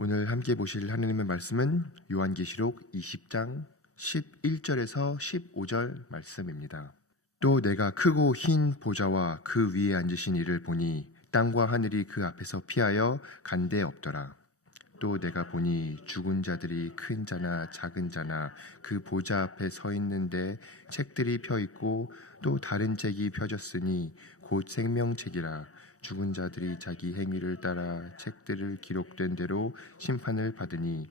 오늘 함께 보실 하느님의 말씀은 요한계시록 20장 11절에서 15절 말씀입니다. 또 내가 크고 흰 보좌와 그 위에 앉으신 이를 보니 땅과 하늘이 그 앞에서 피하여 간데 없더라. 또 내가 보니 죽은 자들이 큰 자나 작은 자나 그 보좌 앞에 서 있는데 책들이 펴 있고 또 다른 책이 펴졌으니 곧 생명책이라. 죽은 자들이 자기 행위를 따라 책들을 기록된 대로 심판을 받으니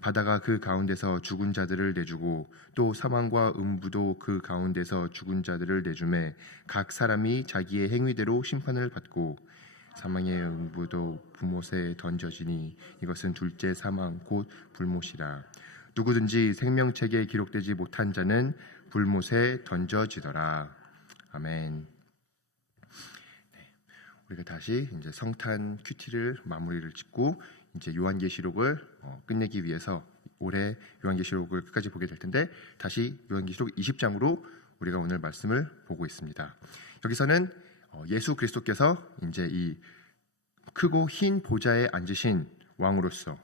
바다가 그 가운데서 죽은 자들을 내주고 또 사망과 음부도 그 가운데서 죽은 자들을 내주매 각 사람이 자기의 행위대로 심판을 받고 사망의 음부도 불못에 던져지니 이것은 둘째 사망 곧 불못이라. 누구든지 생명책에 기록되지 못한 자는 불못에 던져지더라. 아멘. 우리가 다시 이제 성탄 큐티를 마무리를 짓고 이제 요한계시록을 끝내기 위해서 올해 요한계시록을 끝까지 보게 될 텐데 다시 요한계시록 20장으로 우리가 오늘 말씀을 보고 있습니다. 여기서는 예수 그리스도께서 이제 이 크고 흰 보좌에 앉으신 왕으로서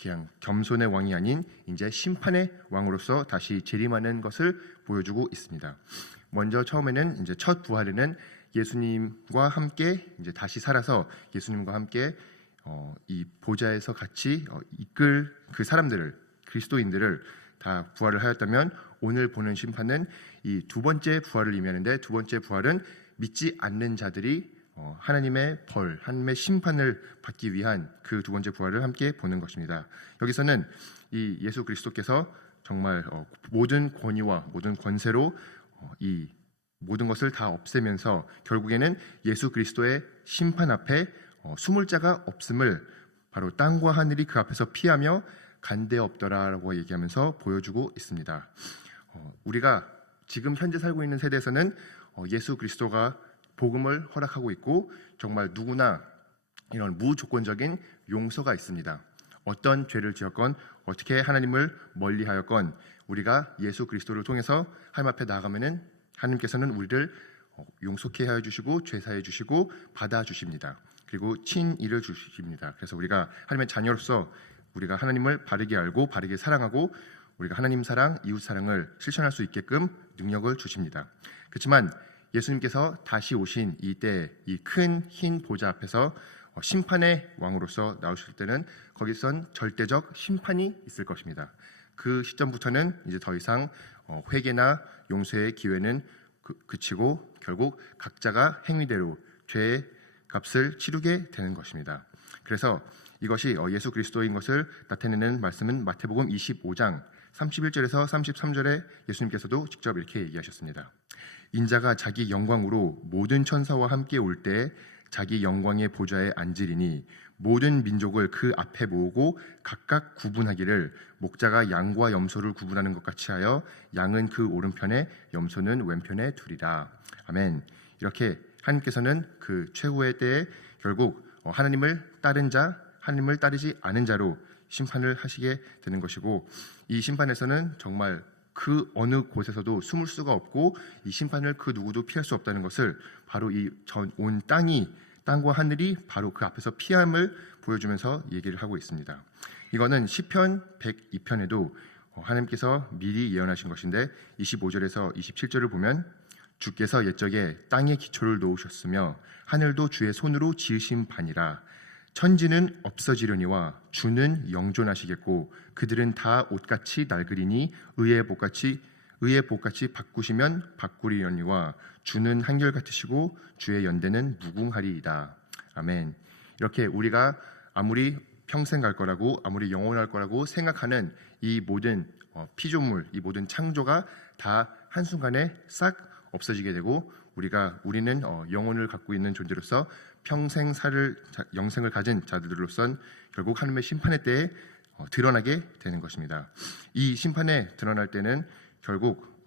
그냥 겸손의 왕이 아닌 이제 심판의 왕으로서 다시 재림하는 것을 보여주고 있습니다. 먼저 처음에는 이제 첫 부활에는 예수님과 함께 이제 다시 살아서 예수님과 함께 이 보좌에서 같이 이끌 그 사람들을 그리스도인들을 다 부활을 하였다면 오늘 보는 심판은 이 두 번째 부활을 의미하는데 두 번째 부활은 믿지 않는 자들이 하나님의 벌, 하나님의 심판을 받기 위한 그 두 번째 부활을 함께 보는 것입니다. 여기서는 이 예수 그리스도께서 정말 모든 권위와 모든 권세로 이 모든 것을 다 없애면서 결국에는 예수 그리스도의 심판 앞에 숨을 자가 없음을 바로 땅과 하늘이 그 앞에서 피하며 간데 없더라라고 얘기하면서 보여주고 있습니다. 우리가 지금 현재 살고 있는 세대에서는 예수 그리스도가 복음을 허락하고 있고 정말 누구나 이런 무조건적인 용서가 있습니다. 어떤 죄를 지었건 어떻게 하나님을 멀리하였건 우리가 예수 그리스도를 통해서 하나님 앞에 나아가면은 하나님께서는 우리를 용서케 하여 주시고 죄사해 주시고 받아 주십니다. 그리고 친일을 주십니다. 그래서 우리가 하나님의 자녀로서 우리가 하나님을 바르게 알고 바르게 사랑하고 우리가 하나님 사랑, 이웃 사랑을 실천할 수 있게끔 능력을 주십니다. 그렇지만 예수님께서 다시 오신 이때 이 큰 흰 보좌 앞에서 심판의 왕으로서 나오실 때는 거기선 절대적 심판이 있을 것입니다. 그 시점부터는 이제 더 이상 회개나 용서의 기회는 그치고 결국 각자가 행위대로 죄의 값을 치르게 되는 것입니다. 그래서 이것이 예수 그리스도인 것을 나타내는 말씀은 마태복음 25장 31절에서 33절에 예수님께서도 직접 이렇게 얘기하셨습니다. 인자가 자기 영광으로 모든 천사와 함께 올 때 자기 영광의 보좌에 앉으리니 모든 민족을 그 앞에 모으고 각각 구분하기를 목자가 양과 염소를 구분하는 것 같이 하여 양은 그 오른편에 염소는 왼편에 두리라. 아멘. 이렇게 하나님께서는 그 최후의 때에 결국 하나님을 따른 자, 하나님을 따르지 않은 자로 심판을 하시게 되는 것이고 이 심판에서는 정말 그 어느 곳에서도 숨을 수가 없고 이 심판을 그 누구도 피할 수 없다는 것을 바로 이 온 땅과 하늘이 바로 그 앞에서 피함을 보여주면서 얘기를 하고 있습니다. 이거는 시편 102편에도 하나님께서 미리 예언하신 것인데 25절에서 27절을 보면 주께서 옛적에 땅의 기초를 놓으셨으며 하늘도 주의 손으로 지으신 바니라. 천지는 없어지려니와 주는 영존하시겠고 그들은 다 옷같이 낡으리니 의의 복같이 바꾸시면 바꾸리려니와 주는 한결같으시고 주의 연대는 무궁하리이다. 아멘. 이렇게 우리가 아무리 평생 갈 거라고 아무리 영원할 거라고 생각하는 이 모든 피조물, 이 모든 창조가 다 한순간에 싹 없어지게 되고 우리는 영혼을 갖고 있는 존재로서 평생 영생을 가진 자들로선 결국 하나님의 심판의 때에 드러나게 되는 것입니다. 이 심판에 드러날 때는 결국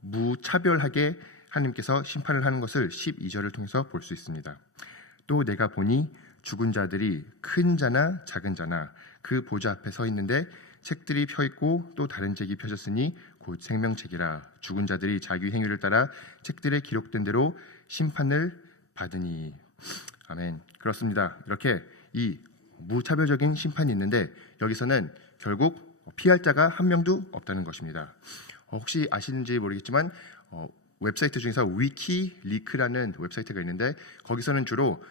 무차별하게 하나님께서 심판을 하는 것을 12절을 통해서 볼 수 있습니다. 또 내가 보니 죽은 자들이 큰 자나 작은 자나 그 보좌 앞에 서 있는데 책들이 펴 있고 또 다른 책이 펴졌으니 곧 생명책이라. 죽은 자들이 자기 행위를 따라 책들에 기록된 대로 심판을 받으니. 아멘. 그렇습니다. 이렇게 이 무차별적인 심판이 있는데 여기서는 결국 피할 자가 한 명도 없다는 것입니다. 혹시 아시는지 모르겠지만 웹사이트 중에서 위키리크라는 웹사이트가 있는데 거기서는 주로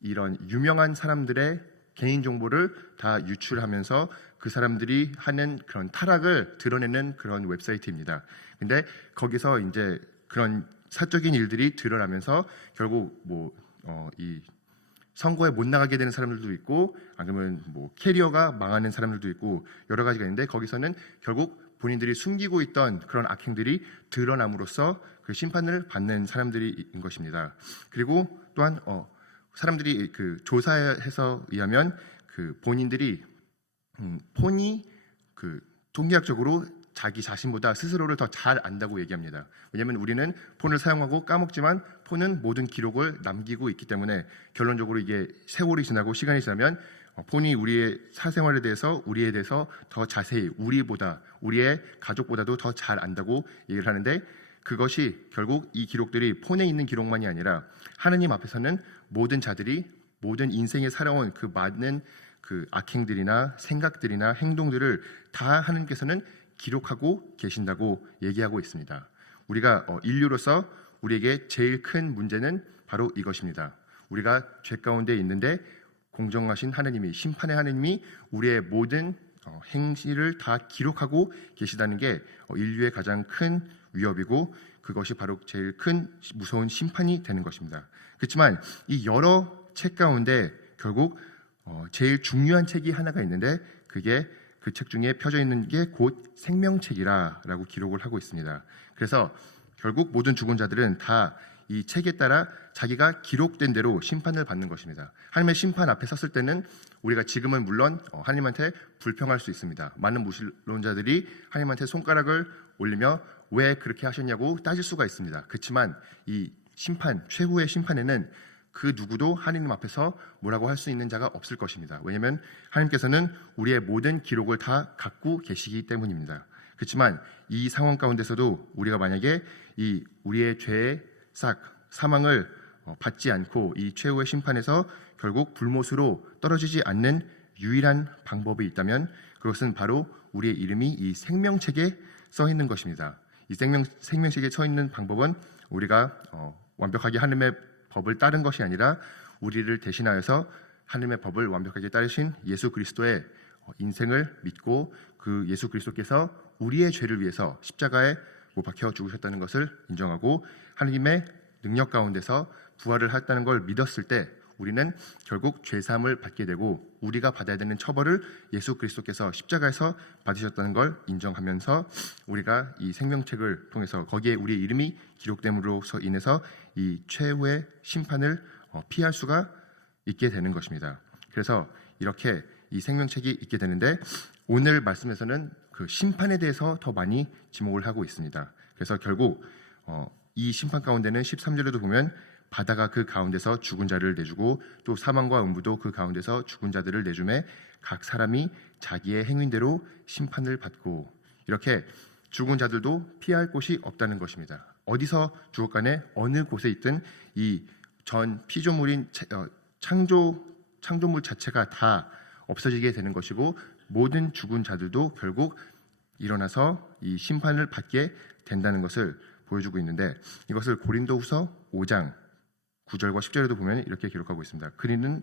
이런 유명한 사람들의 개인 정보를 다 유출하면서 그 사람들이 하는 그런 타락을 드러내는 그런 웹사이트입니다. 근데 거기서 이제 그런 사적인 일들이 드러나면서 결국 이 선거에 못 나가게 되는 사람들도 있고 아니면 캐리어가 망하는 사람들도 있고 여러 가지가 있는데 거기서는 결국 본인들이 숨기고 있던 그런 악행들이 드러남으로써 그 심판을 받는 사람들인 것입니다. 그리고 또한 사람들이 그 조사해서 의하면 그 본인들이 폰이 그 통계학적으로 자기 자신보다 스스로를 더 잘 안다고 얘기합니다. 왜냐하면 우리는 폰을 사용하고 까먹지만 폰은 모든 기록을 남기고 있기 때문에 결론적으로 이게 세월이 지나고 시간이 지나면 폰이 우리의 사생활에 대해서 우리에 대해서 더 자세히 우리의 가족보다도 더 잘 안다고 얘기를 하는데 그것이 결국 이 기록들이 폰에 있는 기록만이 아니라 하느님 앞에서는 모든 자들이 모든 인생에 살아온 그 많은 그 악행들이나 생각들이나 행동들을 다 하느님께서는 기록하고 계신다고 얘기하고 있습니다. 우리가 인류로서 우리에게 제일 큰 문제는 바로 이것입니다. 우리가 죄 가운데 있는데 공정하신 하느님이 심판의 하느님이 우리의 모든 행실을 다 기록하고 계시다는 게 인류의 가장 큰 위협이고 그것이 바로 제일 큰 무서운 심판이 되는 것입니다. 그렇지만 이 여러 책 가운데 결국 제일 중요한 책이 하나가 있는데 그게 그 책 중에 펴져 있는 게 곧 생명책이라고 기록을 하고 있습니다. 그래서 결국 모든 죽은 자들은 다 이 책에 따라 자기가 기록된 대로 심판을 받는 것입니다. 하나님의 심판 앞에 섰을 때는 우리가 지금은 물론 하나님한테 불평할 수 있습니다. 많은 무신론자들이 하나님한테 손가락을 올리며 왜 그렇게 하셨냐고 따질 수가 있습니다. 그렇지만 이 심판, 최후의 심판에는 그 누구도 하나님 앞에서 뭐라고 할 수 있는 자가 없을 것입니다. 왜냐하면 하나님께서는 우리의 모든 기록을 다 갖고 계시기 때문입니다. 그렇지만 이 상황 가운데서도 우리가 만약에 이 우리의 죄의 싹 사망을 받지 않고 이 최후의 심판에서 결국 불못으로 떨어지지 않는 유일한 방법이 있다면 그것은 바로 우리의 이름이 이 생명책에 써 있는 것입니다. 이 생명책에 써 있는 방법은 우리가 완벽하게 하나님의 법을 따른 것이 아니라 우리를 대신하여서 하나님의 법을 완벽하게 따르신 예수 그리스도의 인생을 믿고 그 예수 그리스도께서 우리의 죄를 위해서 십자가에 못 박혀 죽으셨다는 것을 인정하고 하나님의 능력 가운데서 부활을 했다는 걸 믿었을 때 우리는 결국 죄사함을 받게 되고 우리가 받아야 되는 처벌을 예수 그리스도께서 십자가에서 받으셨다는 걸 인정하면서 우리가 이 생명책을 통해서 거기에 우리의 이름이 기록됨으로써 인해서 이 최후의 심판을 피할 수가 있게 되는 것입니다. 그래서 이렇게 이 생명책이 있게 되는데 오늘 말씀에서는 그 심판에 대해서 더 많이 지목을 하고 있습니다. 그래서 결국 이 심판 가운데는 13절에도 보면 바다가 그 가운데서 죽은 자를 내주고 또 사망과 음부도 그 가운데서 죽은 자들을 내주매 각 사람이 자기의 행위대로 심판을 받고 이렇게 죽은 자들도 피할 곳이 없다는 것입니다. 어디서 죽었간에 어느 곳에 있든 이 전 피조물인 창조물 자체가 다 없어지게 되는 것이고 모든 죽은 자들도 결국 일어나서 이 심판을 받게 된다는 것을 보여주고 있는데 이것을 고린도후서 5장 9절과 10절에도 보면 이렇게 기록하고 있습니다.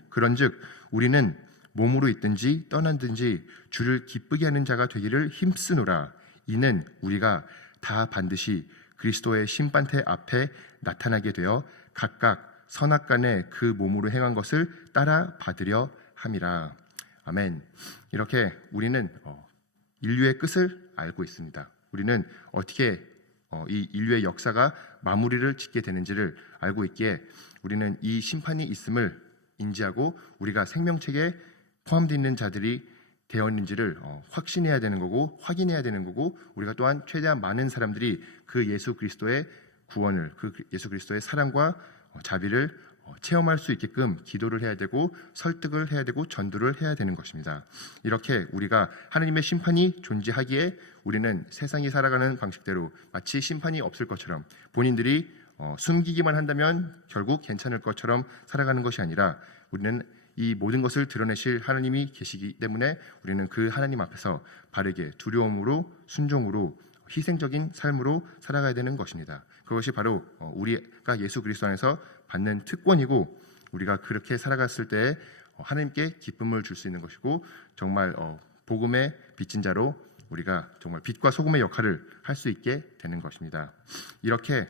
그런즉 우리는 몸으로 있든지 떠난든지 주를 기쁘게 하는 자가 되기를 힘쓰노라. 이는 우리가 다 반드시 그리스도의 심판대 앞에 나타나게 되어 각각 선악간에 그 몸으로 행한 것을 따라 받으려 함이라. 아멘. 이렇게 우리는 인류의 끝을 알고 있습니다. 우리는 어떻게 이 인류의 역사가 마무리를 짓게 되는지를 알고 있기에 우리는 이 심판이 있음을 인지하고 우리가 생명책에 포함되어 있는 자들이 되었는지를 확신해야 되는 거고 확인해야 되는 거고 우리가 또한 최대한 많은 사람들이 그 예수 그리스도의 구원을 그 예수 그리스도의 사랑과 자비를 체험할 수 있게끔 기도를 해야 되고 설득을 해야 되고 전도를 해야 되는 것입니다. 이렇게 우리가 하나님의 심판이 존재하기에 우리는 세상이 살아가는 방식대로 마치 심판이 없을 것처럼 본인들이 숨기기만 한다면 결국 괜찮을 것처럼 살아가는 것이 아니라 우리는 이 모든 것을 드러내실 하나님이 계시기 때문에 우리는 그 하나님 앞에서 바르게 두려움으로 순종으로 희생적인 삶으로 살아가야 되는 것입니다. 그것이 바로 우리가 예수 그리스도 안에서 받는 특권이고 우리가 그렇게 살아갔을 때 하나님께 기쁨을 줄 수 있는 것이고 정말 복음의 빚진 자로 우리가 정말 빛과 소금의 역할을 할 수 있게 되는 것입니다. 이렇게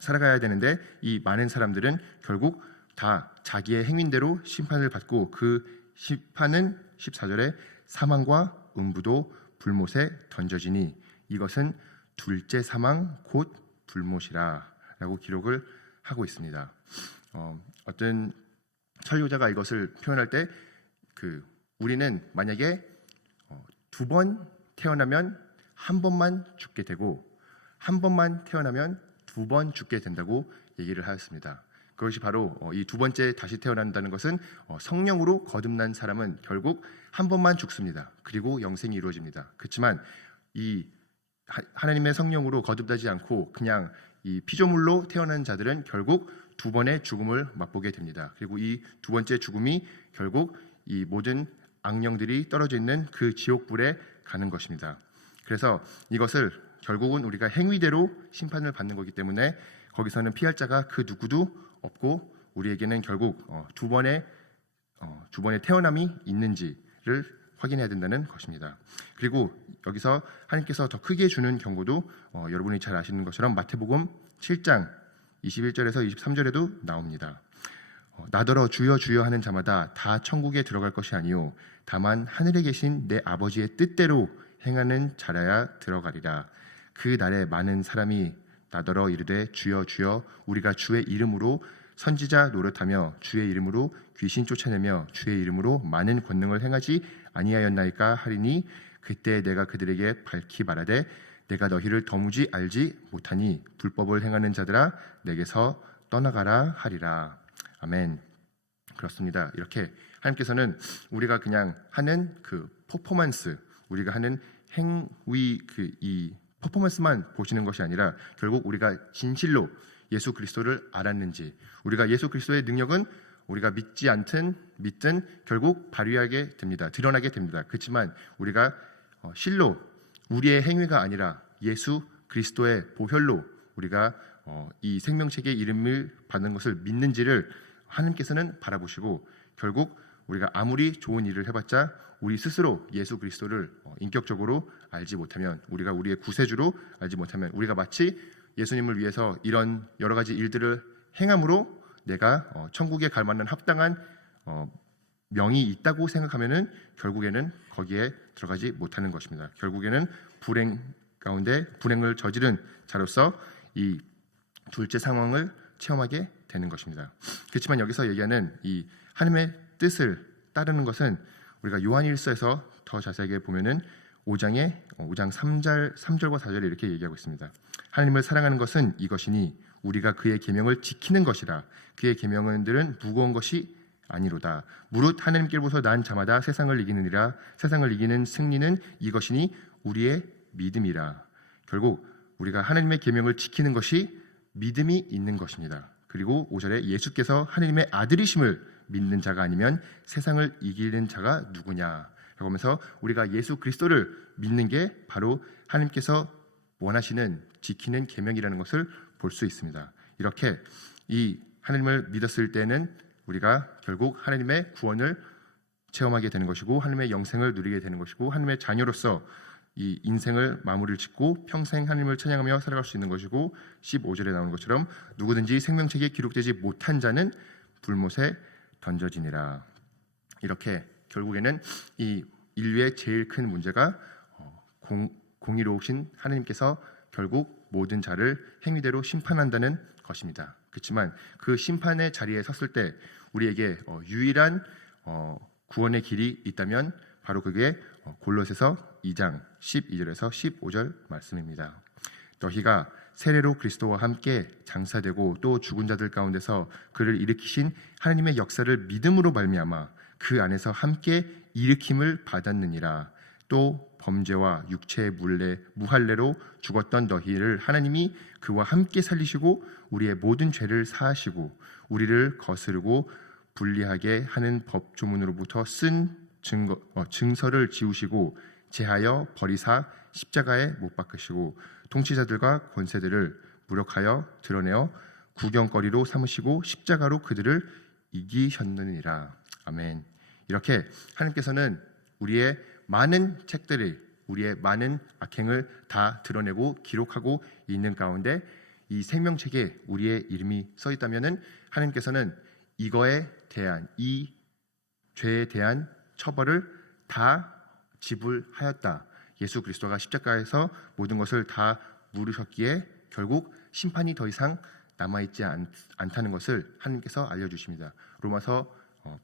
살아가야 되는데 이 많은 사람들은 결국 다 자기의 행위대로 심판을 받고 그 심판은 14절에 사망과 음부도 불못에 던져지니 이것은 둘째 사망 곧 불못이라 라고 기록을 하고 있습니다. 어떤 설교자가 이것을 표현할 때 우리는 만약에 두 번 태어나면 한 번만 죽게 되고 한 번만 태어나면 두 번 죽게 된다고 얘기를 하였습니다. 그것이 바로 이 두 번째 다시 태어난다는 것은 성령으로 거듭난 사람은 결국 한 번만 죽습니다. 그리고 영생이 이루어집니다. 그렇지만 이 하나님의 성령으로 거듭나지 않고 그냥 이 피조물로 태어난 자들은 결국 두 번의 죽음을 맛보게 됩니다. 그리고 이 두 번째 죽음이 결국 이 모든 악령들이 떨어져 있는 그 지옥불에 가는 것입니다. 그래서 이것을 결국은 우리가 행위대로 심판을 받는 거기 때문에 거기서는 피할 자가 그 누구도 없고 우리에게는 결국 두 번의 태어남이 있는지를 확인해야 된다는 것입니다. 그리고 여기서 하나님께서 더 크게 주는 경고도 여러분이 잘 아시는 것처럼 마태복음 7장 21절에서 23절에도 나옵니다. 나더러 주여 주여 하는 자마다 다 천국에 들어갈 것이 아니요 다만 하늘에 계신 내 아버지의 뜻대로 행하는 자라야 들어가리라. 그 날에 많은 사람이 나더러 이르되 주여 주여 우리가 주의 이름으로 선지자 노릇하며 주의 이름으로 귀신 쫓아내며 주의 이름으로 많은 권능을 행하지 아니하였나이까 하리니 그때 내가 그들에게 밝히 말하되 내가 너희를 도무지 알지 못하니 불법을 행하는 자들아 내게서 떠나가라 하리라. 아멘. 그렇습니다. 이렇게 하나님께서는 우리가 그냥 하는 그 퍼포먼스, 우리가 하는 행위 이 퍼포먼스만 보시는 것이 아니라 결국 우리가 진실로 예수 그리스도를 알았는지, 우리가 예수 그리스도의 능력은 우리가 믿든 결국 발휘하게 됩니다. 드러나게 됩니다. 그렇지만 우리가 실로 우리의 행위가 아니라 예수 그리스도의 보혈로 우리가 이 생명책의 이름을 받는 것을 믿는지를 하나님께서는 바라보시고 결국 우리가 아무리 좋은 일을 해봤자 우리 스스로 예수 그리스도를 인격적으로 알지 못하면, 우리가 우리의 구세주로 알지 못하면, 우리가 마치 예수님을 위해서 이런 여러 가지 일들을 행함으로 내가 천국에 갈 만한 합당한 명이 있다고 생각하면은 결국에는 거기에 들어가지 못하는 것입니다. 결국에는 불행 가운데 불행을 저지른 자로서 이 둘째 상황을 체험하게 되는 것입니다. 그렇지만 여기서 얘기하는 이 하나님의 뜻을 따르는 것은 우리가 요한일서에서 더 자세하게 보면은 5장 3절과 4절에 이렇게 얘기하고 있습니다. 하나님을 사랑하는 것은 이것이니 우리가 그의 계명을 지키는 것이라. 그의 계명들은 무거운 것이 아니로다. 무릇 하나님께로부터 난 자마다 세상을 이기느니라. 세상을 이기는 승리는 이것이니 우리의 믿음이라. 결국 우리가 하나님의 계명을 지키는 것이 믿음이 있는 것입니다. 그리고 5절에 예수께서 하나님의 아들이심을 믿는 자가 아니면 세상을 이기는 자가 누구냐 라고 하면서 우리가 예수 그리스도를 믿는 게 바로 하나님께서 원하시는 지키는 계명이라는 것을 볼 수 있습니다. 이렇게 이 하나님을 믿었을 때는 우리가 결국 하나님의 구원을 체험하게 되는 것이고 하나님의 영생을 누리게 되는 것이고 하나님의 자녀로서 이 인생을 마무리를 짓고 평생 하나님을 찬양하며 살아갈 수 있는 것이고 15절에 나오는 것처럼 누구든지 생명책에 기록되지 못한 자는 불못에 던져지니라. 이렇게 결국에는 이 인류의 제일 큰 문제가 공의로우신 하나님께서 결국 모든 자를 행위대로 심판한다는 것입니다. 그렇지만 그 심판의 자리에 섰을 때 우리에게 유일한 구원의 길이 있다면 바로 그게 골로새서 2장 12절에서 15절 말씀입니다. 너희가 세례로 그리스도와 함께 장사되고 또 죽은 자들 가운데서 그를 일으키신 하나님의 역사를 믿음으로 말미암아 그 안에서 함께 일으킴을 받았느니라. 또 범죄와 육체의 무할례로 죽었던 너희를 하나님이 그와 함께 살리시고 우리의 모든 죄를 사하시고 우리를 거스르고 불리하게 하는 법 조문으로부터 쓴 증서를 지우시고 제하여 버리사 십자가에 못 박으시고 통치자들과 권세들을 무력하여 드러내어 구경거리로 삼으시고 십자가로 그들을 이기셨느니라. 아멘. 이렇게 하나님께서는 우리의 많은 책들을, 우리의 많은 악행을 다 드러내고 기록하고 있는 가운데 이 생명책에 우리의 이름이 써 있다면은 하나님께서는 이거에 대한, 이 죄에 대한 처벌을 다 지불하였다. 예수 그리스도가 십자가에서 모든 것을 다 물으셨기에 결국 심판이 더 이상 남아있지 않다는 것을 하나님께서 알려주십니다. 로마서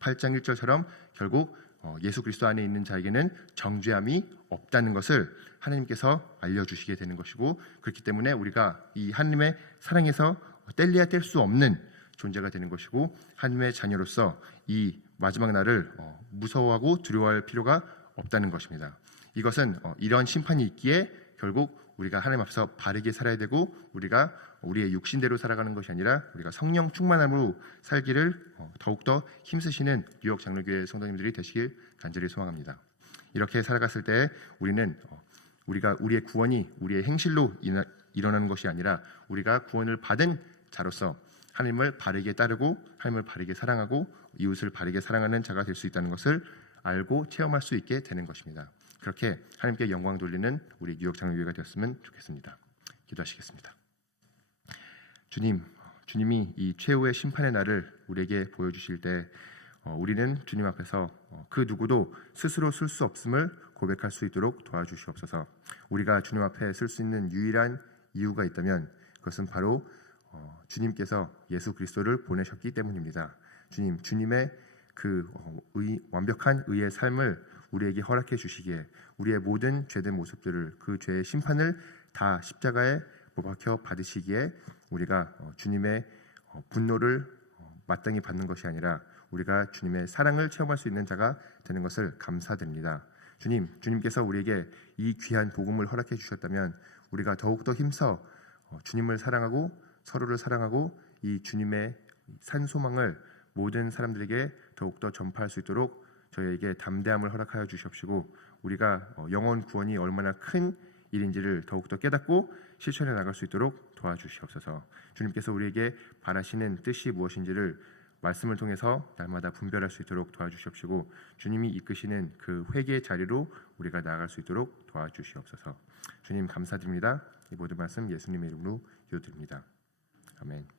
8장 1절처럼 결국 예수 그리스도 안에 있는 자에게는 정죄함이 없다는 것을 하나님께서 알려주시게 되는 것이고, 그렇기 때문에 우리가 이 하나님의 사랑에서 뗄래야 뗄 수 없는 존재가 되는 것이고, 하나님의 자녀로서 이 마지막 날을 무서워하고 두려워할 필요가 없다는 것입니다. 이것은 이런 심판이 있기에 결국 우리가 하나님 앞에서 바르게 살아야 되고, 우리가 우리의 육신대로 살아가는 것이 아니라 우리가 성령 충만함으로 살기를 더욱더 힘쓰시는 뉴욕 장로교회 성도님들이 되시길 간절히 소망합니다. 이렇게 살아갔을 때 우리의 구원이 우리의 행실로 일어나는 것이 아니라 우리가 구원을 받은 자로서 하나님을 바르게 따르고 하나님을 바르게 사랑하고 이웃을 바르게 사랑하는 자가 될 수 있다는 것을 알고 체험할 수 있게 되는 것입니다. 그렇게 하나님께 영광 돌리는 우리 뉴욕 장로교회가 되었으면 좋겠습니다. 기도하시겠습니다. 주님이 이 최후의 심판의 날을 우리에게 보여주실 때 우리는 주님 앞에서 그 누구도 스스로 쓸 수 없음을 고백할 수 있도록 도와주시옵소서. 우리가 주님 앞에 쓸 수 있는 유일한 이유가 있다면 그것은 바로 주님께서 예수 그리스도를 보내셨기 때문입니다. 주님의 그 완벽한 의의 삶을 우리에게 허락해 주시기에 우리의 모든 죄된 모습들을, 그 죄의 심판을 다 십자가에 못 박혀 받으시기에 우리가 주님의 분노를 마땅히 받는 것이 아니라 우리가 주님의 사랑을 체험할 수 있는 자가 되는 것을 감사드립니다. 주님께서 우리에게 이 귀한 복음을 허락해 주셨다면 우리가 더욱더 힘써 주님을 사랑하고 서로를 사랑하고 이 주님의 산 소망을 모든 사람들에게 더욱더 전파할 수 있도록 저희에게 담대함을 허락하여 주시옵시고, 우리가 영혼 구원이 얼마나 큰 일인지를 더욱더 깨닫고 실천해 나갈 수 있도록 도와주시옵소서. 주님께서 우리에게 바라시는 뜻이 무엇인지를 말씀을 통해서 날마다 분별할 수 있도록 도와주시옵시고, 주님이 이끄시는 그 회개의 자리로 우리가 나아갈 수 있도록 도와주시옵소서. 주님 감사드립니다. 이 모든 말씀 예수님의 이름으로 기도드립니다. 아멘.